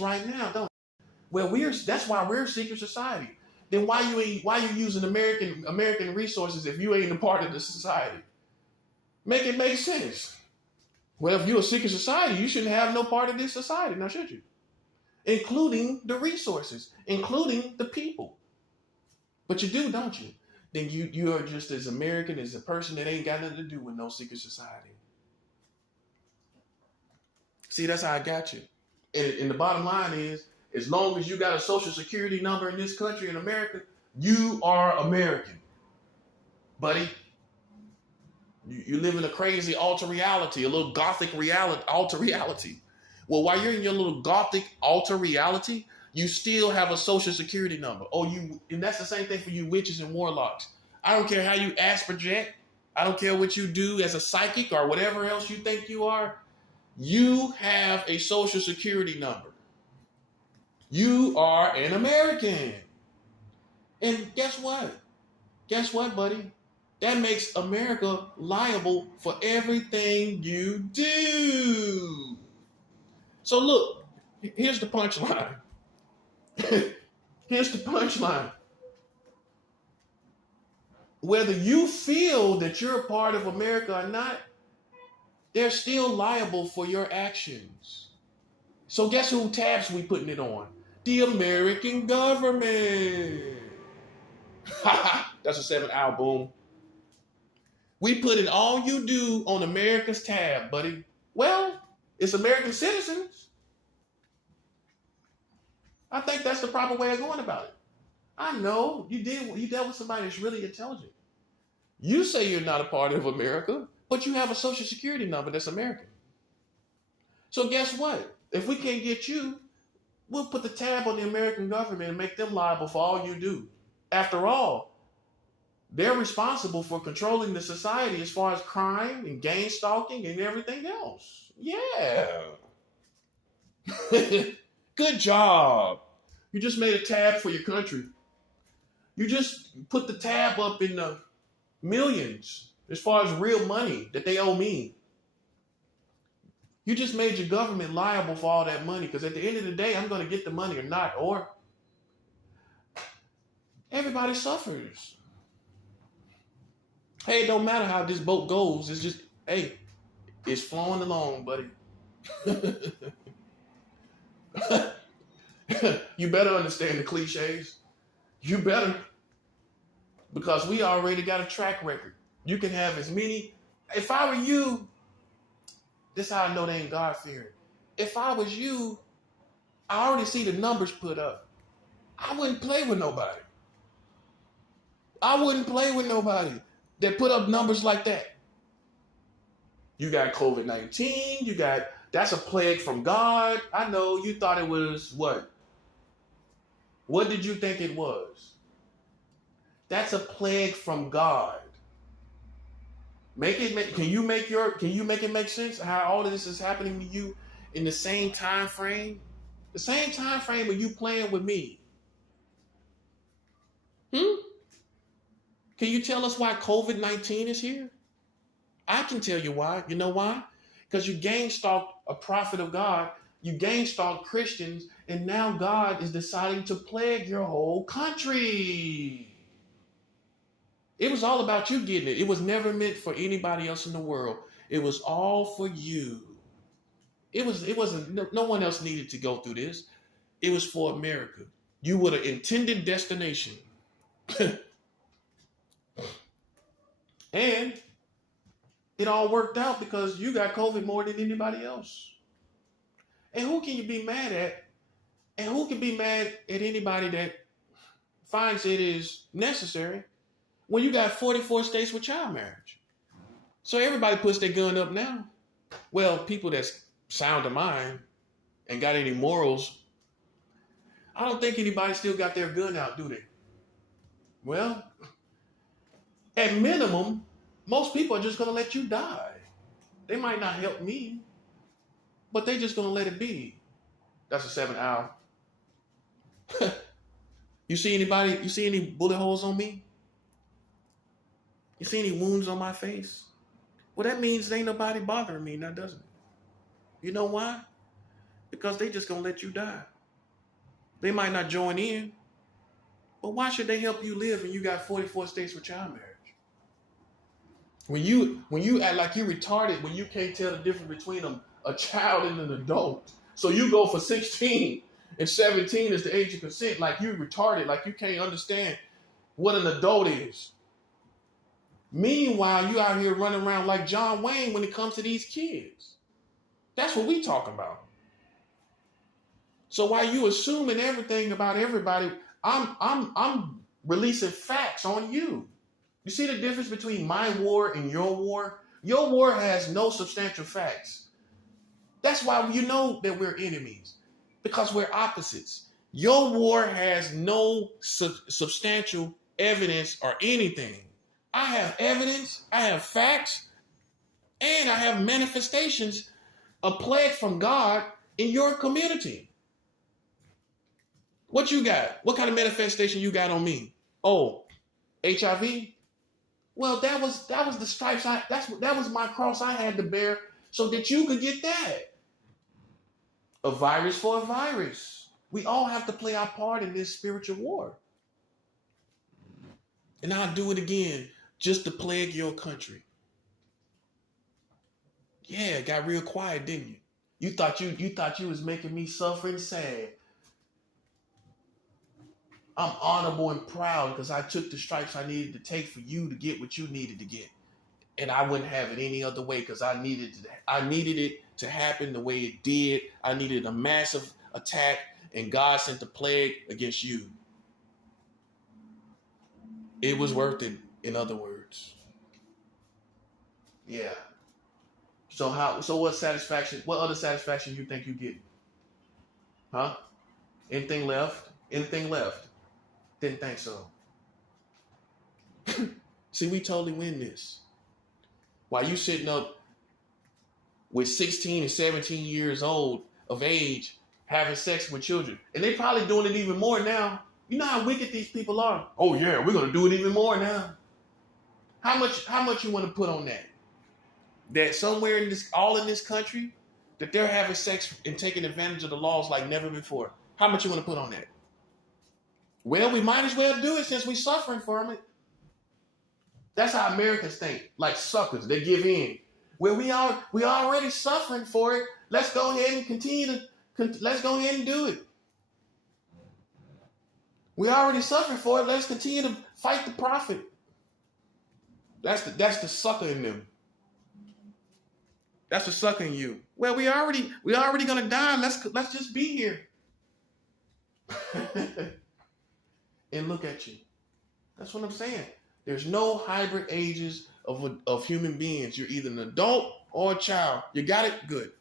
right now, don't it? Well, that's why we're a secret society. Then why you using American resources if you ain't a part of the society? Make it make sense. Well, if you're a secret society, you shouldn't have no part of this society, now should you? Including the resources, including the people. But you do, don't you? Then you are just as American as a person that ain't got nothing to do with no secret society. See, that's how I got you. And the bottom line is, as long as you got a social security number in this country, in America, you are American. Buddy, you live in a crazy alter reality, a little gothic alter reality. Well, while you're in your little gothic alter reality, you still have a social security number. And that's the same thing for you witches and warlocks. I don't care how you ask project. I don't care what you do as a psychic or whatever else you think you are. You have a social security number. You are an American. And guess what? Guess what, buddy? That makes America liable for everything you do. So look, here's the punchline. Here's the punchline. Whether you feel that you're a part of America or not, they're still liable for your actions. So guess who tabs we putting it on? The American government. That's a 7-hour boom. We put in all you do on America's tab, buddy. Well, it's American citizens. I think that's the proper way of going about it. I know you dealt with somebody that's really intelligent. You say you're not a part of America, but you have a social security number that's American. So guess what? If we can't get you, we'll put the tab on the American government and make them liable for all you do. After all, they're responsible for controlling the society as far as crime and gang stalking and everything else. Yeah. Good job. You just made a tab for your country. You just put the tab up in the millions as far as real money that they owe me. You just made your government liable for all that money, because at the end of the day, I'm going to get the money or not, or everybody suffers. Hey, it don't matter how this boat goes. It's just, hey, it's flowing along, buddy. You better understand the cliches. You better. Because we already got a track record. You can have as many. If I were you, this is how I know they ain't God-fearing. If I was you, I already see the numbers put up. I wouldn't play with nobody. I wouldn't play with nobody that put up numbers like that. You got COVID-19. That's a plague from God. I know you thought it was what? What did you think it was? That's a plague from God. Can you make it make sense how all of this is happening to you in the same time frame? The same time frame of you playing with me. Can you tell us why COVID-19 is here? I can tell you why. You know why? Because you gang stalked a prophet of God. You gang stalked Christians, and now God is deciding to plague your whole country. It was all about you getting it. It was never meant for anybody else in the world. It was all for you. It wasn't, no one else needed to go through this. It was for America. You were the intended destination. And it all worked out because you got COVID more than anybody else. And who can you be mad at? And who can be mad at anybody that finds it is necessary when you got 44 states with child marriage? So everybody puts their gun up now. Well, people that's sound of mind and got any morals, I don't think anybody still got their gun out, do they? Well, at minimum, most people are just going to let you die. They might not help me, but they just going to let it be. That's a 7-hour. You see any bullet holes on me? You see any wounds on my face? Well, that means ain't nobody bothering me now, doesn't it? You know why? Because they just going to let you die. They might not join in, but why should they help you live when you got 44 states with child marriage? When you act like you're retarded, when you can't tell the difference between a child and an adult. So you go for 16 and 17 is the age of consent, like you're retarded, like you can't understand what an adult is. Meanwhile, you out here running around like John Wayne when it comes to these kids. That's what we talking about. So while you assuming everything about everybody, I'm releasing facts on you. You see the difference between my war and your war? Your war has no substantial facts. That's why you know that we're enemies, because we're opposites. Your war has no substantial evidence or anything. I have evidence, I have facts, and I have manifestations, a plague from God in your community. What you got? What kind of manifestation you got on me? Oh, HIV? Well, that was the stripes. That was my cross I had to bear so that you could get that. A virus for a virus. We all have to play our part in this spiritual war. And I'll do it again just to plague your country. Yeah, it got real quiet, didn't you? You thought you was making me suffer and sad. I'm honorable and proud because I took the stripes I needed to take for you to get what you needed to get. And I wouldn't have it any other way because I needed it to happen the way it did. I needed a massive attack, and God sent the plague against you. It was worth it, in other words. Yeah. So what satisfaction, what other satisfaction you think you get? Huh? Anything left? Anything left? Didn't think so. See, we totally win this. While you sitting up with 16 and 17 years old of age, having sex with children. And they probably doing it even more now. You know how wicked these people are? Oh yeah, we're going to do it even more now. How much you want to put on that? That somewhere in this country, that they're having sex and taking advantage of the laws like never before. How much you want to put on that? Well, we might as well do it since we're suffering from it. That's how Americans think, like suckers. They give in. Well, we already suffering for it. Let's go ahead and let's go ahead and do it. We already suffering for it. Let's continue to fight the prophet. That's the sucker in them. That's the sucker in you. Well, we already gonna die. Let's just be here. And look at you. That's what I'm saying. There's no hybrid ages of human beings. You're either an adult or a child. You got it? Good.